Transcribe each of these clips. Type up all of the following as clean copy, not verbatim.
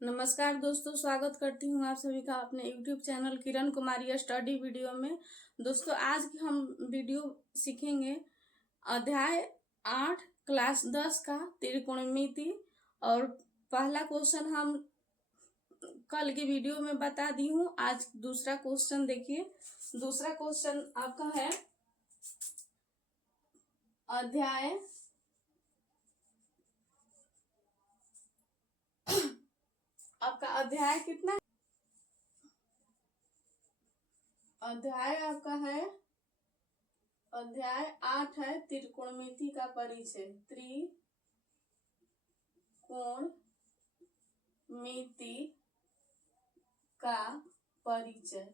नमस्कार दोस्तों, स्वागत करती हूँ आप सभी का अपने YouTube channel Kiran Kumari study video में। दोस्तों, आज की हम वीडियो सीखेंगे अध्याय 8 क्लास 10 का त्रिकोणमिति। और पहला क्वेश्चन हम कल की वीडियो में बता दी हूँ। आज दूसरा क्वेश्चन देखिए। दूसरा क्वेश्चन आपका है अध्याय आपका अध्याय कितना है? अध्याय आपका है अध्याय 8 है त्रिकोणमिति का परिचय। त्रिकोणमिति का परिचय।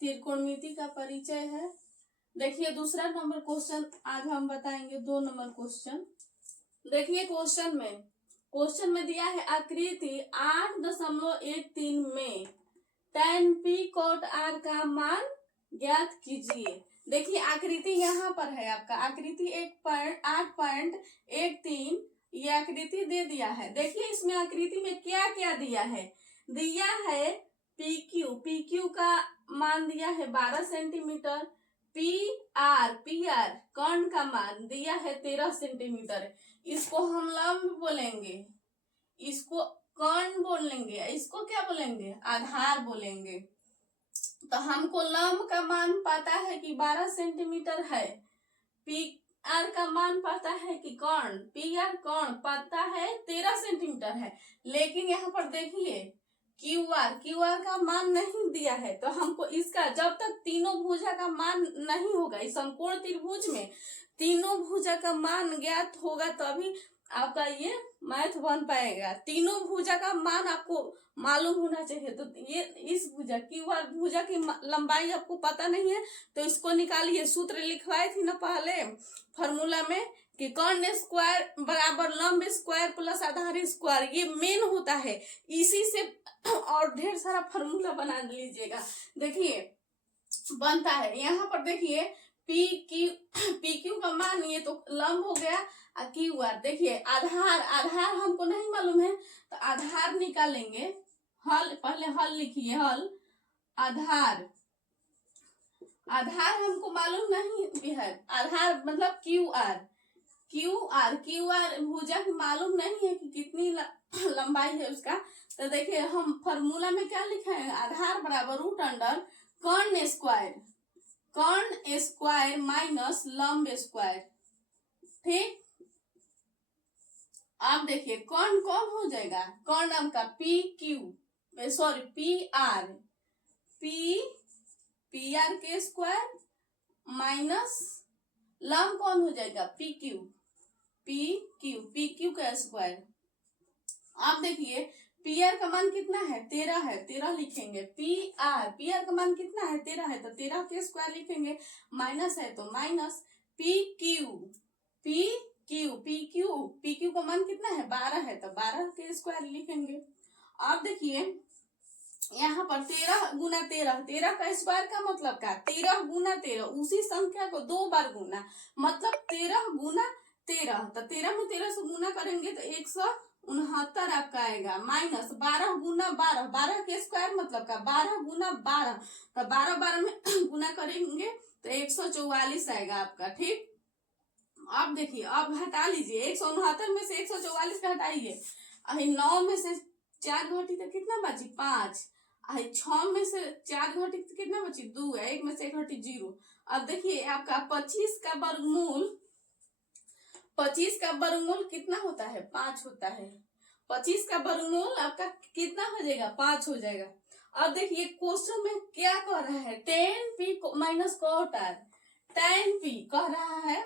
त्रिकोणमिति का परिचय है। देखिए दूसरा नंबर क्वेश्चन आज हम बताएंगे। 2 नंबर क्वेश्चन देखिए। क्वेश्चन में दिया है आकृति 8.13 में tan p cot r का मान ज्ञात कीजिए। देखिए आकृति यहाँ पर है आपका। आकृति 8.13 ये आकृति दे दिया है। देखिए इसमें आकृति में क्या क्या दिया है। दिया है PQ का मान दिया है 12 सेंटीमीटर। PR कर्ण का मान दिया है 13 सेंटीमीटर। इसको हम लंब बोलेंगे, इसको कर्ण बोलेंगे, इसको क्या बोलेंगे, आधार बोलेंगे। तो हमको लंब का मान पता है कि 12 सेंटीमीटर है। PR का मान पता है कि कर्ण PR कर्ण पता है 13 सेंटीमीटर है। लेकिन यहाँ पर देखिए QR का मान नहीं दिया है। तो हमको इसका जब तक तीनों भुजा का मान नहीं होगा, इस समकोण त्रिभुज में तीनों भुजा का मान ज्ञात होगा तभी आपका ये मैथ बन पाएगा। तीनों भुजा का मान आपको मालूम होना चाहिए। तो ये इस भुजा QR भुजा की लंबाई आपको पता नहीं है तो इसको निकालिए। सूत्र लिखवाए थी ना पहले फॉर्मूला में कि कर्ण स्क्वायर बराबर लंब स्क्वायर प्लस आधार स्क्वायर। ये मेन होता है। इसी से और ढेर सारा फॉर्मूला बना लीजिएगा। देखिए बनता है यहाँ पर। देखिए PQ का मान ये तो लंब हो गया। QR देखिए आधार हमको नहीं मालूम है तो आधार निकालेंगे। हल पहले हल लिखिए। हल आधार हमको मालूम नहीं है। आधार मतलब QR भुजा की मालूम नहीं है कि कितनी लंबाई है उसका। तो देखिए हम फॉर्मूला में क्या लिखा है, आधार बराबर रूट अंडर कर्ण स्क्वायर माइनस लंब स्क्वायर। ठीक। अब देखिए कर्ण कौन हो जाएगा, कर्ण आपका PR के स्क्वायर माइनस लंब कौन हो जाएगा PQ का स्क्वायर। अब देखिए PR का मान कितना है, 13 है। 13 लिखेंगे। PR का मान कितना है, 13 है तो 13 के स्क्वायर लिखेंगे। माइनस है तो माइनस PQ का मान कितना है, 12 है तो 12 के स्क्वायर लिखेंगे। अब देखिए यहाँ पर 13 गुना 13 का स्क्वायर का मतलब क्या, 13 गुना 13 उसी संख्या को 2 बार गुना, मतलब 13 गुना 13। तो 13 में 13 से गुना करेंगे तो 169 आपका आएगा। माइनस 12 गुना 12 के स्क्वायर मतलब का 12 गुना 12। तो 12 में गुना करेंगे तो 144 आएगा आपका। ठीक। अब देखिए अब हटा लीजिए 169 में से 144 का हटाइए। 9 में से 4 घटी तो कितना बची, 5। 6 में से 4 घटी तो कितना बची, 2 है। 1 में से 1 घटी 0। अब देखिए आपका 25 का वर्गमूल कितना होता है, 5 होता है। 25 का वर्गमूल आपका कितना हो जाएगा, 5 हो जाएगा। अब देखिए क्वेश्चन में क्या कह रहा है, tan p minus cot r। tan p कह रहा है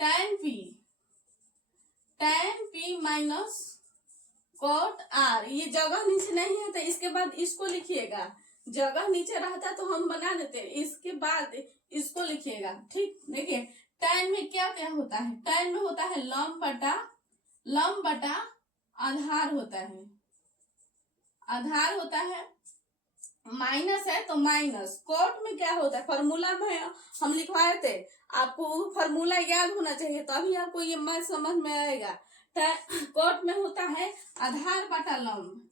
tan p minus cot r। ये जगह नीचे नहीं है तो इसके बाद इसको लिखिएगा। जगह नीचे रहता तो हम बना देते, इसके बाद इसको लिखिएगा। ठीक। देखिए tan में क्या क्या होता है, tan में होता है लंब बटा आधार होता है। माइनस है तो माइनस। कोट में क्या होता है, फॉर्मूला में हम लिखवाए थे, आपको फॉर्मूला याद होना चाहिए तभी आपको ये मैथ समझ में आएगा। कोट में होता है आधार बटा लंब,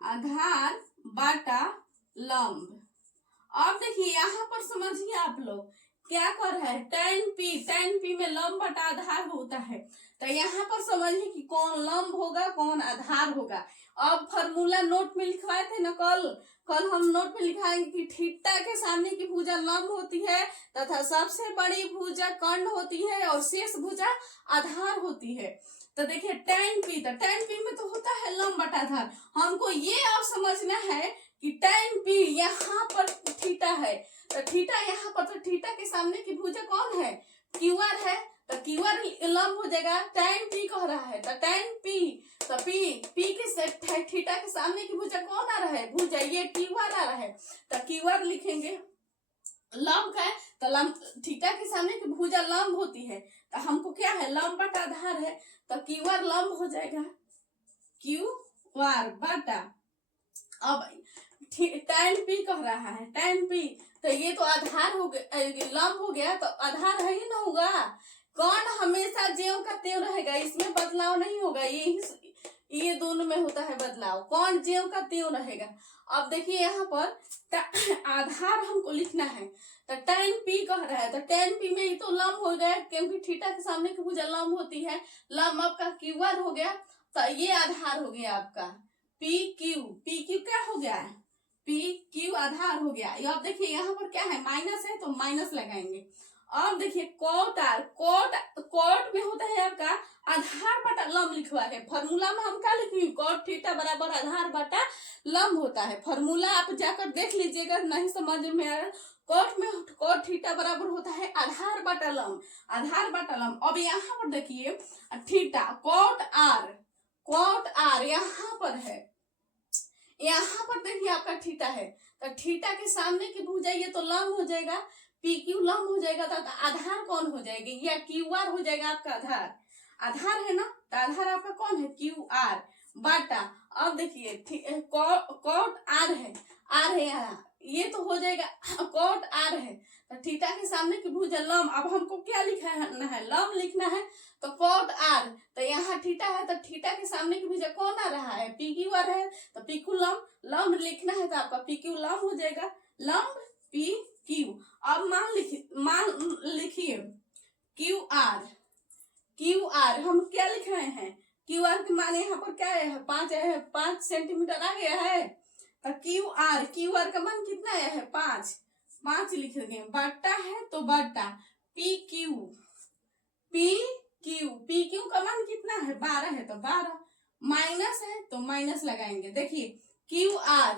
आधार बटा लंब। अब देखिए यहाँ पर समझिए आप लोग क्या कर रहे हैं, tan p में लंब बटा आधार होता है। तो यहाँ पर समझिए कि कौन लंब होगा कौन आधार होगा। अब फॉर्मूला नोट में लिखवाए थे ना कल हम नोट में लिखाएंगे कि थीटा के सामने की भुजा लंब होती है तथा सबसे बड़ी भुजा कर्ण होती है और शेष भुजा आधार होती है। तो देखिए tan p में तो होता है लंब बटा आधार। हमको ये अब समझना है कि tan p यहाँ पर थीटा है, तो थीटा यहाँ पर, तो थीटा के सामने की भुजा कौन है, QR है, तो QR लंब हो जाएगा। tan p कह रहा है तो tan p, तो p के थीटा के सामने की भुजा कौन आ रहा है, भुजा ये QR आ रहा है, तो QR लिखेंगे। लंब का है तो लंब थीटा के सामने की भुजा लंब होती है, तो हमको क्या है लंब बटा आधार है, तो QR लंब हो जाएगा, QR बटा। अब tan p कह रहा है, tan p तो ये तो आधार हो गया, लंब हो गया, तो आधार है ही ना होगा। कौन हमेशा ज्यों का त्यों रहेगा, इसमें बदलाव नहीं होगा, ये दोनों में होता है बदलाव, कौन ज्यों का त्यों रहेगा। अब देखिए यहाँ पर आधार हमको लिखना है, तो tan p कह रहा है, तो tan p में ये तो लंब हो गया क्योंकि थीटा के सामने की भुजा लंब होती है, लंब आपका QR हो गया, तो ये आधार हो गया आपका PQ क्या हो गया है, PQ आधार हो गया। अब देखिए यहाँ पर क्या है माइनस है, तो माइनस लगाएंगे। अब देखिए कोट में होता है आपका आधार बटा लंब लिखवा है, फॉर्मूला में हम क्या लिखेंगे, कोट थीटा बराबर आधार बटा लंब होता है। फॉर्मूला आप जाकर देख लीजिएगा, नहीं समझ में आ रहा, कोट थीटा बराबर होता है आधार बटा लंब, आधार बटा लंब। अब यहाँ पर देखिए थीटा कोट आर यहाँ पर है, यहाँ पर देखिए आपका थीटा है, तो थीटा के सामने की भुजा ये तो लंब हो जाएगा, PQ लंब हो जाएगा, तो आधार कौन हो जाएगी, या QR हो जाएगा आपका आधार है ना, तो आधार आपका कौन है QR बटा। अब देखिए कोट R है, ये तो हो जाएगा कोट R है, तो थीटा के सामने की भुजा लंब। अब हमको क्या लिखना है लंब लिखना है, तो कोट R, तो यहाँ थीटा है, तो थीटा के सामने की भुजा कौन आ रहा है, PQR है, तो PQ लंब लिखना है, तो आपका PQ लंब हो जाएगा, लंब PQ। अब मान लिखिए QR हम क्या लिख रहे हैं, QR के मान यहाँ पर क्या है 5 सेंटीमीटर आ गया है, तो QR का मान कितना आया है 5 लिख रहे हैं, बट्टा है तो बट्टा PQ का मान कितना है 12 है, तो 12, माइनस है तो माइनस लगाएंगे। देखिए QR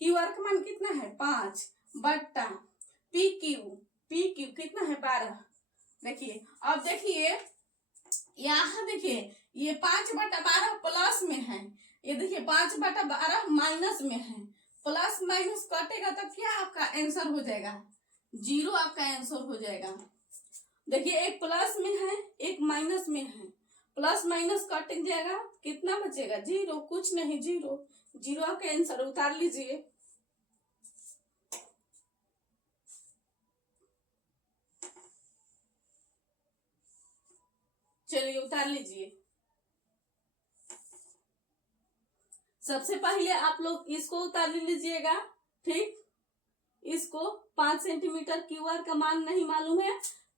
का मान कितना है 5 बट्टा PQ कितना है 12। देखिए अब देखिए यहाँ देखिए ये 5/12 प्लस में है, ये देखिए 5/12 माइनस में है, प्लस माइनस कटेगा तो क्या आपका आंसर हो जाएगा 0, आपका आंसर हो जाएगा। देखिए एक प्लस में है एक माइनस में है, प्लस माइनस कट जाएगा, कितना बचेगा 0, कुछ नहीं 0 आपका आंसर, उतार लीजिए। चलिए उतार लीजिए। सबसे पहले आप लोग इसको उतार लीजिएगा, ठीक। इसको 5 सेंटीमीटर QR का मान नहीं मालूम है,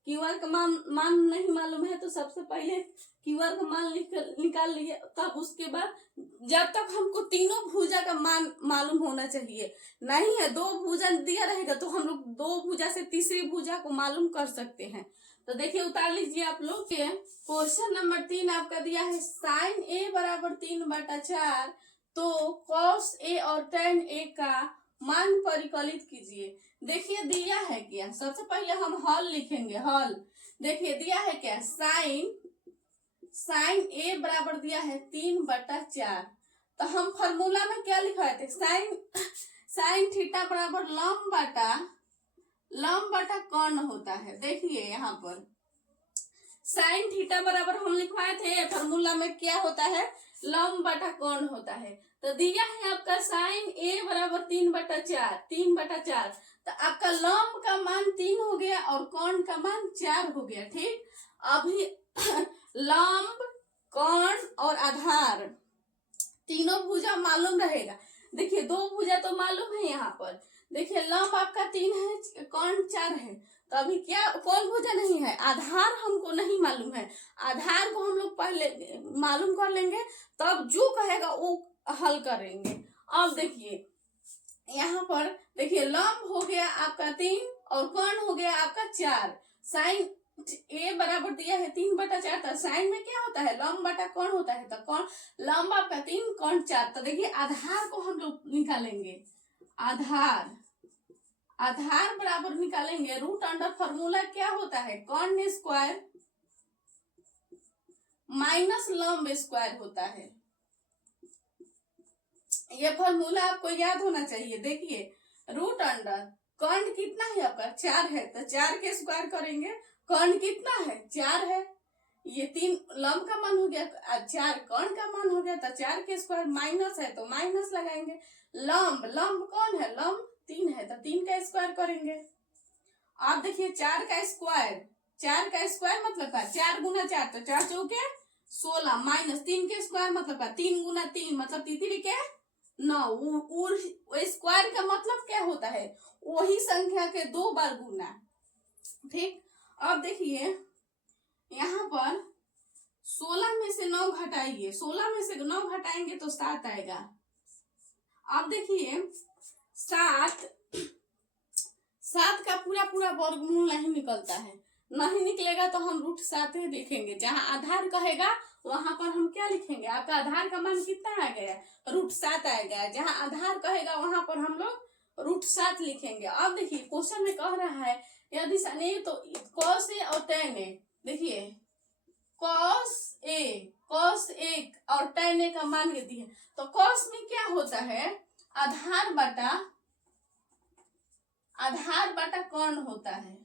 QR का मान नहीं मालूम है, तो सबसे पहले QR का मान निकाल लिए, तब उसके बाद जब तक हमको तीनों भुजा का मान मालूम होना चाहिए, नहीं है 2 भुजा दिया रहेगा तो हम लोग 2 भुजा से तीसरी भुजा को मालूम कर सकते हैं। तो देखिए उतार लीजिए आप लोग। क्वेश्चन नंबर 3 आपका दिया है sin A बराबर 3/4, तो cos A और tan A का मान परिकलित कीजिए। देखिए दिया है क्या, सबसे पहले हम हल लिखेंगे, हल देखिए दिया है क्या, sin A बराबर दिया है 3/4, तो हम फॉर्मूला में क्या लिखवाए थे, sin थीटा बराबर लंब बटा कर्ण होता है। देखिए यहाँ पर sin थीटा बराबर हम लिखवाए थे फॉर्मूला में, क्या होता है लंब बटा कर्ण होता है। तो दिया है आपका sin A बराबर 3/4, तो आपका लंब का मान 3 हो गया और कर्ण का मान 4 हो गया, ठीक। अभी लंब, कर्ण और आधार तीनों भुजा मालूम रहेगा। देखिए 2 भुजा तो मालूम है यहाँ पर। देखिए लंब आपका 3 है, कर्ण 4 है, तो अभी क्या कौन भुजा नहीं है? आधार हमको नहीं मालूम है। आधार को हम लोग पहले मालूम कर लेंगे, तब जो कहेगा वो हल करेंगे। अब देखिए यहाँ पर देखिए लंब हो गया आपका 3 और कर्ण हो गया आपका 4। साइन ए बराबर दिया है 3/4, तो साइन में क्या होता है? लंब बटा कर्ण होता है, तो कर्ण लंब आपका 3 कर्ण 4। तो देखिए आधार को हम लोग निकालेंगे। आधार बराबर निकालेंगे रूट अंडर फॉर्मूला क्या होता है? कर्ण स्क्वायर माइनस लंब स्क्वायर होता है। ये फॉर्मूला आपको याद होना चाहिए। देखिए रूट अंडर कर्ण कितना है आपका? 4 है, तो 4 के स्क्वायर करेंगे। कर्ण कितना है? 4 है। ये 3 लंब का मान हो गया, 4 कर्ण का मान हो गया, तो 4 के स्क्वायर माइनस है तो माइनस लगाएंगे। लंब कौन है? लंब 3 है, तो 3 का स्क्वायर करेंगे। आप देखिए 4 का स्क्वायर मतलब का 4 गुना 4, तो 4 चौके 16 माइनस 3 के स्क्वायर मतलब का 3 गुना 3 मतलब 3 के 9। स्क्वायर का मतलब क्या होता है? वही संख्या के 2 बार गुना। ठीक, अब देखिए यहाँ पर 16 में से 9 घटाइए, 16 में से 9 घटाएंगे तो 7 आएगा। अब देखिए 7 का पूरा वर्गमूल नहीं निकलता है, नहीं निकलेगा तो हम √7 ही लिखेंगे। जहां आधार कहेगा वहां पर हम क्या लिखेंगे? आपका आधार का मान कितना आ गया? √7 आ गया। जहां आधार कहेगा वहां पर हम लोग √7 लिखेंगे। अब देखिए क्वेश्चन में कह रहा है यदि नहीं तो cos A और tan A। देखिए cos A और tan A का मान देती है, तो cos में क्या होता है? आधार बटा कर्ण होता है।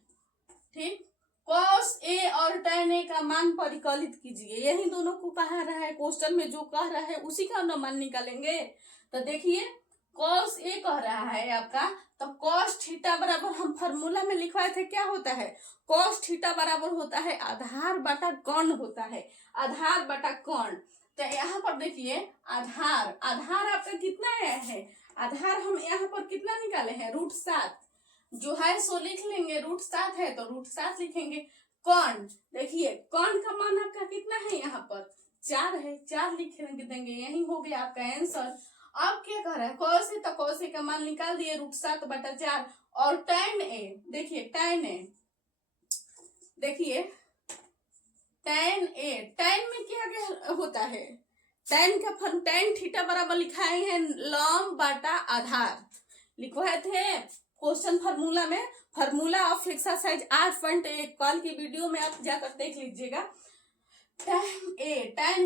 ठीक, cos A और tan A का मान परिकलित कीजिए। यही दोनों को कहा रहा है, क्वेश्चन में जो कह रहा है उसी का ना मान निकालेंगे। तो देखिए cos A कह रहा है आपका, तो cos थीटा बराबर हम फॉर्मूला में लिखवाए थे, क्या होता है? cos थीटा बराबर होता है आधार बटा कर्ण होता है, आधार बटा कर्ण। तो यहाँ पर देखिए आधार आपका कितना आया है? आधार हम यहाँ पर कितना निकाले हैं? √7 जो है सो लिख लेंगे। √7 है तो √7 लिखेंगे। कर्ण देखिए कर्ण का मान आपका कितना है? यहाँ पर 4 है, 4 लिख देंगे। यही हो गया आपका आंसर। अब क्या कर रहा है? cos A, तो cos A का मान निकाल दिए √7/4। और tan A देखिए tan में क्या होता है? tan थीटा बराबर लिखाए हैं लंब बटा आधार, लिखवाए थे क्वेश्चन फॉर्मूला में। फॉर्मूला ऑफ एक्सरसाइज 8.1 कल की वीडियो में आप जाकर देख लीजिएगा। tan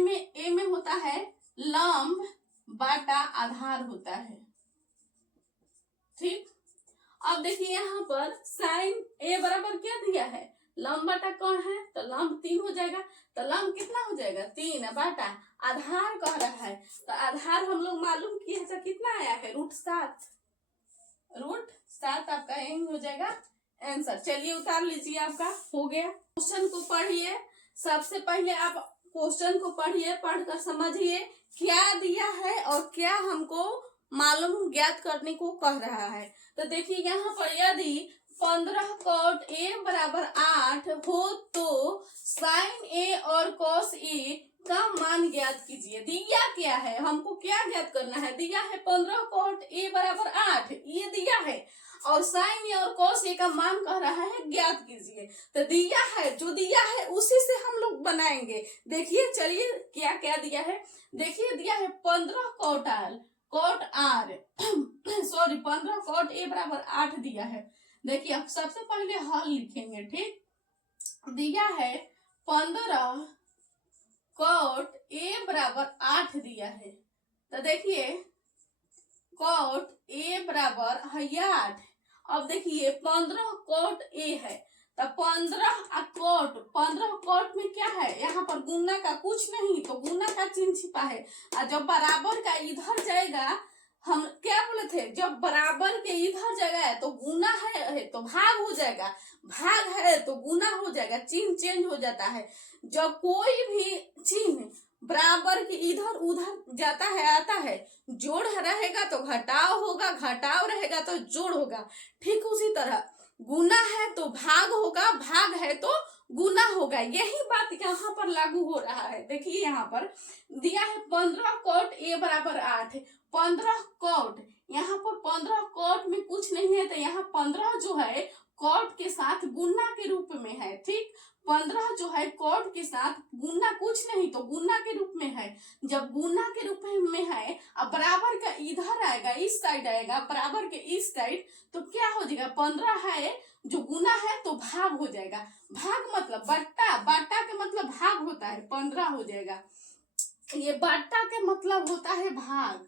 में होता है लंब बटा आधार होता है। ठीक, अब देखिए यहाँ पर साइन A बराबर क्या दिया है? लंब बटा कर्ण है, तो लंब 3 हो जाएगा, तो लंब कितना हो जाएगा? 3 बटा आधार कह रहा है, तो आधार हम लोग मालूम किए तो कितना आया है? √7 आपका यही हो जाएगा आंसर। चलिए उतार लीजिए, आपका हो गया। क्वेश्चन को पढ़िए, सबसे पहले आप क्वेश्चन को पढ़िए, पढ़कर समझिए क्या दिया है और क्या हमको मालूम ज्ञात करने को कह रहा है। तो देखिए यहाँ पर यदि 15 cot A बराबर 8 हो तो sin A और cos A का मान ज्ञात कीजिए। दिया क्या है? हमको क्या ज्ञात करना है? दिया है 15 cot A बराबर 8, ये दिया है, और sin A और cos A का मान कह रहा है ज्ञात कीजिए। तो दिया है, जो दिया है उसी से हम लोग बनाएंगे। देखिए चलिए क्या क्या दिया है। देखिए दिया है 15 cot A बराबर 8 दिया है। देखिए अब सबसे पहले हल लिखेंगे। ठीक, दिया है 15 cot A बराबर 8 दिया है, तो देखिए cot A बराबर है 8। अब देखिए 15 cot A है, तो 15 cot में क्या है? यहाँ पर गुना का कुछ नहीं, तो गुना का चिन्ह छिपा है, और जब बराबर का इधर जाएगा हम क्या बोले थे, जब बराबर के इधर जगह है तो गुना है तो भाग हो जाएगा, भाग है तो गुना हो जाएगा, चिन्ह चेंज हो जाता है। जब कोई भी चिन्ह बराबर के इधर उधर जाता है आता है, जोड़ रहेगा तो घटाव होगा, घटाव रहेगा तो जोड़ होगा। ठीक उसी तरह गुना है तो भाग होगा, भाग है तो गुना होगा। यही बात यहाँ पर लागू हो रहा है। देखिए यहाँ पर दिया है 15 कोट a बराबर 8, 15 कोट, यहाँ पर 15 कोट में कुछ नहीं है तो यहाँ 15 जो है कोट के साथ गुना के रूप में है। ठीक, 15 जो है कोट के साथ गुना कुछ नहीं तो गुना के रूप में है। जब गुना के रूप में है, अब बराबर का इधर आएगा, इस साइड आएगा, बराबर के इस साइड, तो क्या हो जाएगा, 15 है जो गुना है तो भाग हो जाएगा। भाग मतलब बट्टा, बट्टा के मतलब भाग होता है, 15 हो जाएगा। ये बट्टा के मतलब होता है भाग।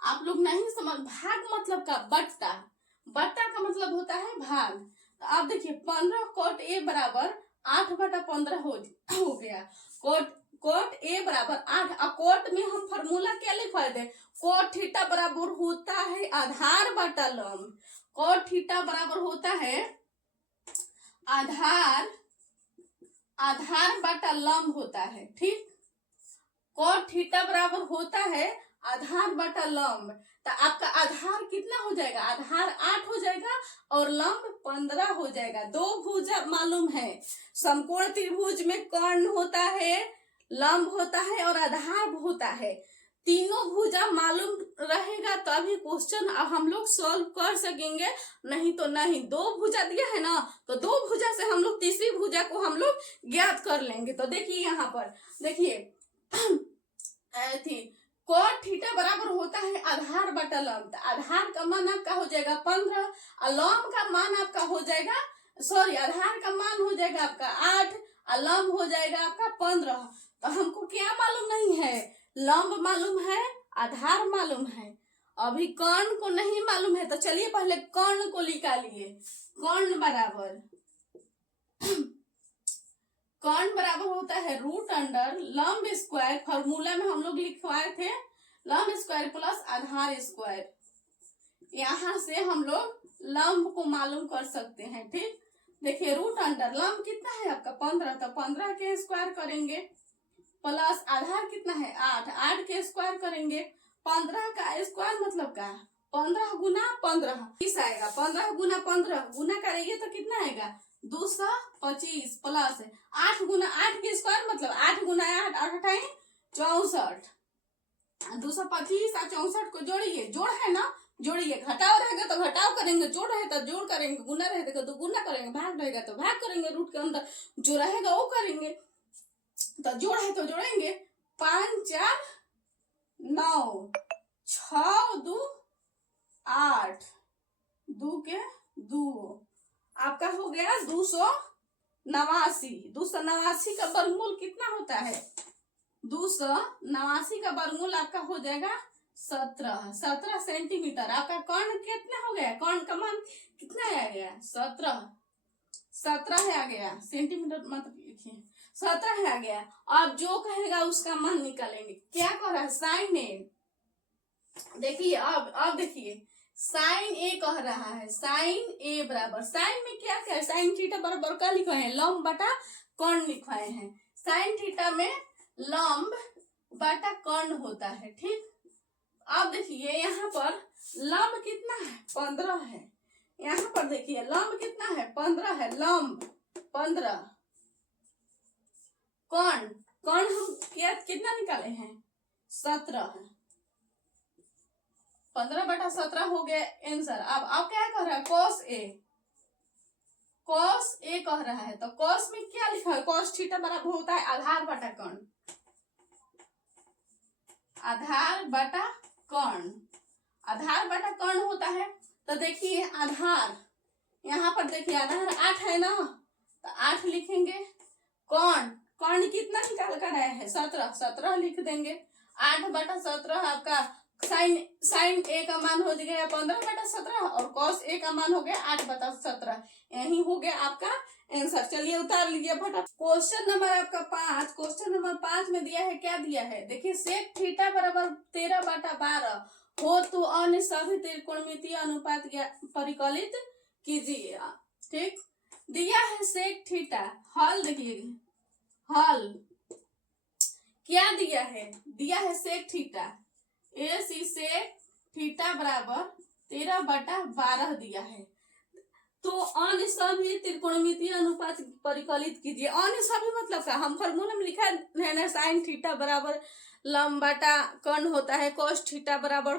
आप लोग नहीं समझ, भाग मतलब का बट्टा, बट्टा का मतलब होता है भाग। तो आप देखिए 15 कोट a बराबर 8/15 हो गया। कोट a बराबर 8। अब कोट में हम फॉर्मूला क्या लिखवाए थे, कोट थीटा बराबर होता है आधार बटा लंब। कोट थीटा बराबर होता है आधार बटा लंब होता है। ठीक, कोट थीटा बराबर होता है आधार बटा लंब। तो आपका आधार कितना हो जाएगा, आधार 8 हो जाएगा और लंब 15 हो जाएगा। दो भुजा मालूम है, समकोण त्रिभुज में कर्ण होता है, लंब होता है और आधार होता है। तीनों भुजा मालूम रहेगा तभी क्वेश्चन अब हम लोग सॉल्व कर सकेंगे, नहीं तो नहीं। दो भुजा दिया है ना, तो दो भुजा से हम लोग तीसरी भुजा को हम लोग ज्ञात कर लेंगे। तो देखिए यहाँ पर देखिए थी कोट थीटा बराबर होता है आधार बटा लंब। आधार का मान आपका हो जाएगा 15 और लंब का मान आपका हो जाएगा, सॉरी, आधार का मान हो जाएगा आपका 8 और लंब हो जाएगा आपका 15। तो हमको क्या मालूम नहीं है, लंब मालूम है, आधार मालूम है, अभी कर्ण को नहीं मालूम है। तो चलिए पहले कर्ण को निकालिए। कर्ण बराबर कर्ण बराबर होता है रूट अंडर लंब स्क्वायर, फॉर्मूला में हम लोग लिखवाए थे लंब स्क्वायर प्लस आधार स्क्वायर। यहां से हम लोग लंब को मालूम कर सकते हैं। ठीक, देखिए रूट अंडर लंब कितना है आपका 15, तो 15 के स्क्वायर करेंगे प्लस आधार कितना है 8, 8 के स्क्वायर करेंगे। 15 का स्क्वायर मतलब का 15 गुना 15 20 आएगा, 15 गुना 15 गुना करेंगे तो कितना आएगा 225 प्लस 8 गुना 8 के स्क्वायर मतलब 8 गुना 8, 8 अठाई 64, 225 और 64 को जोड़िए, जोड़ है ना, जोड़िए। घटाव रहेगा तो घटाव करेंगे, जोड़ रहेगा तो जोड़ करेंगे, गुना रहेगा तो गुना करेंगे, भाग रहेगा तो भाग करेंगे, रूट के अंदर जो रहेगा वो करेंगे। तो जोड़ है तो जोड़ेंगे, 5 4 9 6 2 8 2 के 2 आपका हो गया 289। 289 का वर्गमूल कितना होता है, 289 का वर्गमूल आपका हो जाएगा 17 सेंटीमीटर। आपका कर्ण कितना हो गया, कर्ण का मान कितना आ गया 17 है आ गया, सेंटीमीटर मतलब लिखिए 17 है आ गया। अब जो कहेगा उसका मान निकालेंगे। क्या कर रहा है साइन ए, देखिए अब देखिए साइन ए कह रहा है, साइन ए बराबर, साइन में क्या क्या है, साइन थीटा बराबर क्या लिखवाए हैं, लंब बटा कर्ण लिखवाए हैं। साइन थीटा में लंब बटा कर्ण होता है। ठीक, अब देखिए यहाँ पर लंब कितना है 15 है, यहाँ पर देखिए लंब कितना है 15 है, लंब 15, कर्ण हम कितना निकाले हैं 17 है, 15/17 हो गया आंसर। अब क्या कह रहा है कॉस ए कह रहा है, तो कॉस में क्या लिखा है, कॉस थीटा बराबर होता है आधार बटा कर्ण, आधार बटा कर्ण, आधार बटा कर्ण होता है। तो देखिए आधार, यहाँ पर देखिए आधार 8 है ना, तो 8 लिखेंगे, कर्ण कितना निकाल कर आया है 17 लिख देंगे। 8/17 आपका साइन ए का मान हो गया 15/17 और कॉस ए का मान हो गया 8/17। यही हो गया आपका आंसर। चलिए उतार लीजिए फटाफट। क्वेश्चन नंबर आपका 5, क्वेश्चन नंबर 5 में दिया है, क्या दिया है देखिए, सेक थीटा बराबर 13/12 हो तो अन्य सभी त्रिकोणमितीय अनुपात परिकलित कीजिए। ठीक, दिया है सेक थीटा, हल देख लीजिए, हल क्या दिया है सेक थीटा, ए सी सेक थीटा बराबर 13/12 दिया है। तो अन्य सभी त्रिकोणमितीय अनुपात परिकलित कीजिए। अन्य सभी मतलब क्या, हम फॉर्मूला में लिखा है ना, साइन थीटा बराबर लंब बटा कर्ण होता है, कोस थीटा बराबर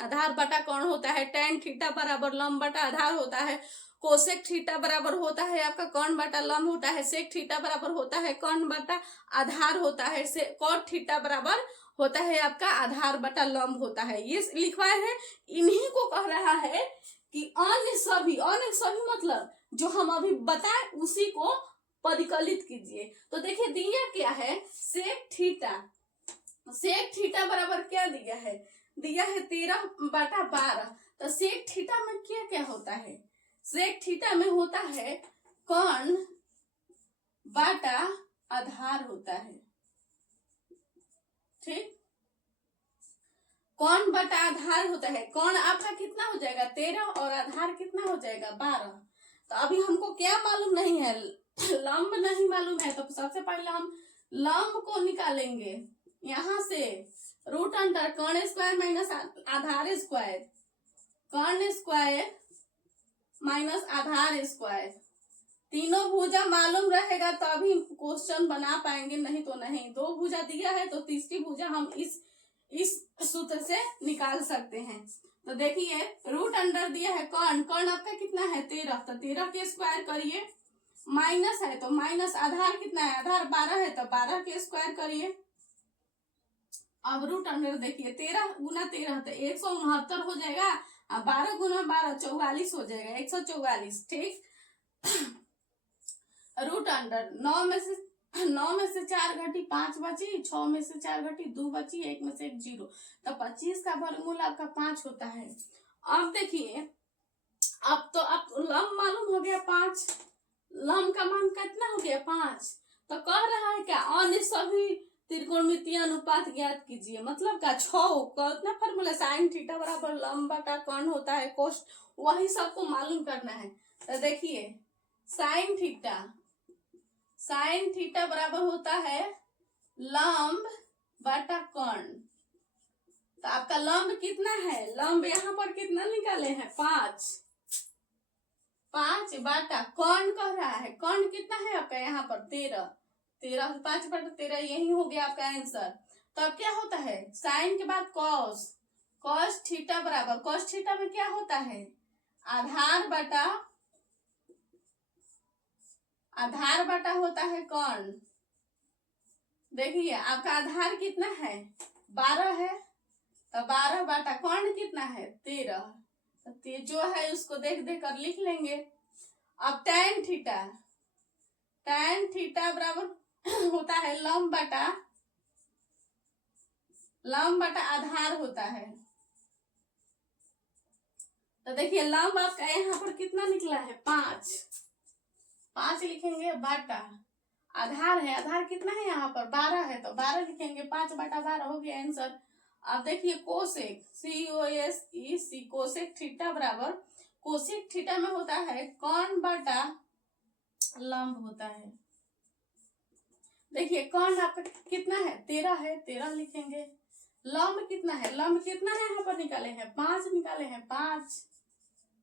आधार बटा कर्ण होता है, टेन थीटा बराबर लंब बटा आधार होता है, कोसेक थीटा बराबर होता है आपका कर्ण बटा लंब होता है, सेक थीटा बराबर होता है कर्ण बटा आधार होता है, कॉट थीटा बराबर होता है आपका आधार बटा लंब होता है। ये लिखवाया है, इन्हीं को कह रहा है कि अन्य सभी मतलब जो हम अभी बताए उसी को परिकलित कीजिए। तो देखिए दिया क्या है, सेक थीटा बराबर क्या दिया है, 13/12। तो सेक थीटा में क्या क्या होता है, सेक थीटा में होता है कर्ण बटा आधार होता है। ठीक, कौन बटा आधार होता है, कौन आपका कितना हो जाएगा 13 और आधार कितना हो जाएगा 12। तो अभी हमको क्या मालूम नहीं है, लंब नहीं मालूम है, तो सबसे पहले हम लंब को निकालेंगे। यहां से रूट अंडर कर्ण स्क्वायर माइनस आधार स्क्वायर, कर्ण स्क्वायर माइनस आधार स्क्वायर, तीनों भुजा मालूम रहेगा तो अभी क्वेश्चन बना पाएंगे, नहीं तो नहीं। दो भुजा दिया है तो तीसरी भुजा हम इस सूत्र से निकाल सकते हैं। तो देखिए रूट अंडर दिया है कर्ण आपका कितना है 13, तो 13 के स्क्वायर करिए, माइनस है तो माइनस आधार कितना है, आधार 12 है तो 12 के स्क्वायर करिए। अब रूट अंडर देखिए 13 गुना 13 तो 169 हो जाएगा, अब 12 गुना 12 44 हो जाएगा, 144। ठीक, रूट अंडर 9 में से 4 घटी 5 बची, 6 में से 4 घटी 2 बची, 1 में से 1 0, तो 25 का वर्गमूल आपका 5 होता है। अब देखिए अब तो आप लंब मालूम हो गया 5, लंब का मान कितना हो गया 5। तो कह रहा है क्या, अन्य सभी त्रिकोणमितीय अनुपात ज्ञात कीजिए, मतलब का 6 कितना फॉर्मूला, साइन थीटा बराबर लंब बटा कर्ण होता है, कोस, वही सबको मालूम करना है। तो देखिए साइन थीटा बराबर होता है लंब बटा कर्ण। तो आपका लंब कितना है, लंब यहाँ पर कितना निकाले हैं 5 बटा कर्ण कह रहा है, कर्ण कितना है आपका यहाँ पर 13, 5/13 यही हो गया आपका आंसर। तो अब क्या होता है, साइन के बाद कॉस थीटा बराबर, कॉस थीटा में क्या होता है आधार बटा होता है कर्ण। देखिए आपका आधार कितना है 12 है, तो 12 बटा कर्ण कितना है 13, तो जो है उसको देख कर लिख लेंगे। अब tan थीटा बराबर होता है लंब बटा आधार होता है। तो देखिए लंब आपका यहाँ पर कितना निकला है 5 लिखेंगे, बटा आधार है, आधार कितना है यहाँ पर 12 है, तो 12 लिखेंगे, 5/12 हो गया आंसर। अब देखिए कोसेक COSEC कोसेक थीटा बराबर, कोसेक थीटा में होता है कर्ण बटा लंब होता है। देखिए कर्ण आपका कितना है 13 है, 13 लिखेंगे, लंब कितना है यहाँ पर निकाले हैं 5 निकाले हैं, 5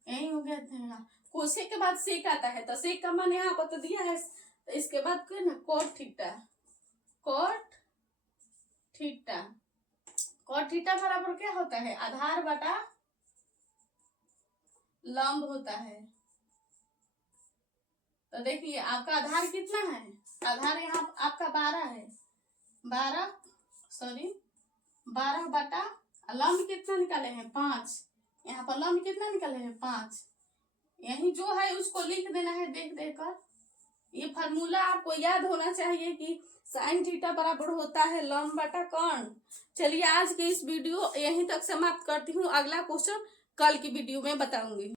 यही हो गया। कोसेक के बाद सेक आता है, तो सेक का मान यहाँ पर तो दिया है, तो इसके बाद ना कॉट थीटा बराबर क्या होता है आधार बटा लंब होता है। तो देखिए आपका आधार कितना है, आधार यहाँ आपका 12 है, 12 बटा लंब कितना निकाले हैं 5, यहाँ पर लंब कितना निकाले हैं 5, यही जो है उसको लिख देना है देख कर। ये फार्मूला आपको याद होना चाहिए कि साइन थीटा बराबर होता है लंब बटा कर्ण। चलिए आज के इस वीडियो यहीं तक समाप्त करती हूँ, अगला क्वेश्चन कल की वीडियो में बताऊंगी।